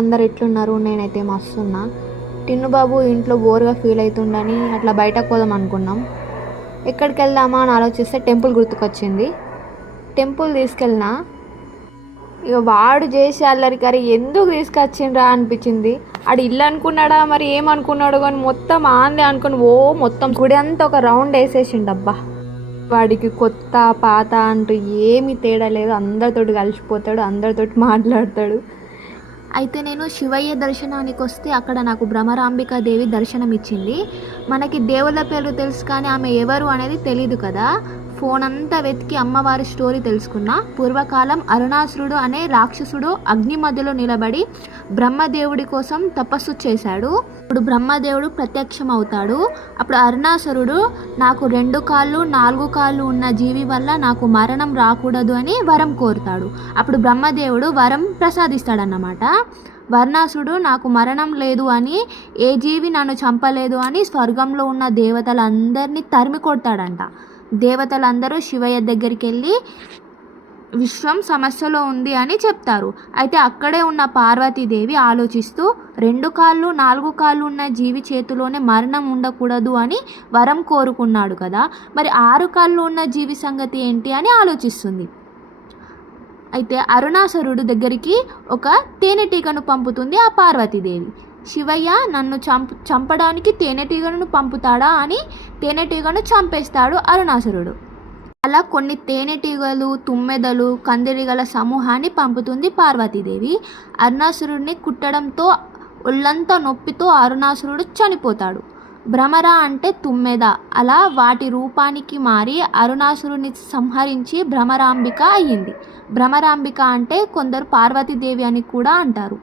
అందరు ఎట్లున్నారు? నేనైతే మస్తున్నా. టిన్ను బాబు ఇంట్లో బోర్గా ఫీల్ అవుతుండని అట్లా బయటకు పోదాం అనుకున్నాం. ఎక్కడికి వెళ్దామా అని ఆలోచిస్తే టెంపుల్ గుర్తుకొచ్చింది. టెంపుల్ తీసుకెళ్ళినా, ఇక వాడు చేసి అల్లరికరి ఎందుకు తీసుకొచ్చిండ్రా అనిపించింది. ఆడు ఇల్లు అనుకున్నాడా మరి ఏమనుకున్నాడు కానీ మొత్తం ఆన్లే అనుకుని మొత్తం గుడి అంతా ఒక రౌండ్ వేసేసిండబ్బా. వాడికి కొత్త పాత అంటూ ఏమీ తేడా లేదు. అందరితోటి కలిసిపోతాడు, అందరితోటి మాట్లాడతాడు. అయితే నేను శివయ్య దర్శనానికి వస్తే అక్కడ నాకు భ్రమరాంబికా దేవి దర్శనం ఇచ్చింది. మనకి దేవుళ్ళ పేర్లు తెలుసు కానీ ఆమె ఎవరు అనేది తెలీదు కదా. ఫోన్ అంతా వెతికి అమ్మవారి స్టోరీ తెలుసుకున్నా. పూర్వకాలం అరుణాసురుడు అనే రాక్షసుడు అగ్ని మధ్యలో నిలబడి బ్రహ్మదేవుడి కోసం తపస్సు చేశాడు. ఇప్పుడు బ్రహ్మదేవుడు ప్రత్యక్షం అవుతాడు. అప్పుడు అరుణాసురుడు నాకు 2 కాళ్ళు 4 కాళ్ళు ఉన్న జీవి వల్ల నాకు మరణం రాకూడదు అని వరం కోరుతాడు. అప్పుడు బ్రహ్మదేవుడు వరం ప్రసాదిస్తాడన్నమాట. వర్ణాసుడు నాకు మరణం లేదు అని, ఏ జీవి నన్ను చంపలేదు అని స్వర్గంలో ఉన్న దేవతలందరినీ తరిమి కొడతాడంట. దేవతలందరూ శివయ్య దగ్గరికి వెళ్ళి విశ్వం సమస్యలో ఉంది అని చెప్తారు. అయితే అక్కడే ఉన్న పార్వతీదేవి ఆలోచిస్తూ 2 కాళ్ళు 4 కాళ్ళు ఉన్న జీవి చేతిలోనే మరణం ఉండకూడదు అని వరం కోరుకున్నాడు కదా, మరి 6 కాళ్ళు ఉన్న జీవి సంగతి ఏంటి అని ఆలోచిస్తుంది. అయితే అరుణాసురుడు దగ్గరికి ఒక తేనెటీగను పంపుతుంది ఆ పార్వతీదేవి. శివయ్య నన్ను చంపడానికి తేనెటీగను పంపుతాడా అని తేనెటీగను చంపేస్తాడు అరుణాసురుడు. అలా కొన్ని తేనెటీగలు, తుమ్మెదలు, కందిరీగల సమూహాన్ని పంపుతుంది పార్వతీదేవి. అరుణాసురుడిని కుట్టడంతో ఒళ్ళంతా నొప్పితో అరుణాసురుడు చనిపోతాడు. భ్రమర అంటే తుమ్మెద, అలా వాటి రూపానికి మారి అరుణాసురుడిని సంహరించి భ్రమరాంబిక అయ్యింది. భ్రమరాంబిక అంటే కొందరు పార్వతీదేవి అని కూడా అంటారు.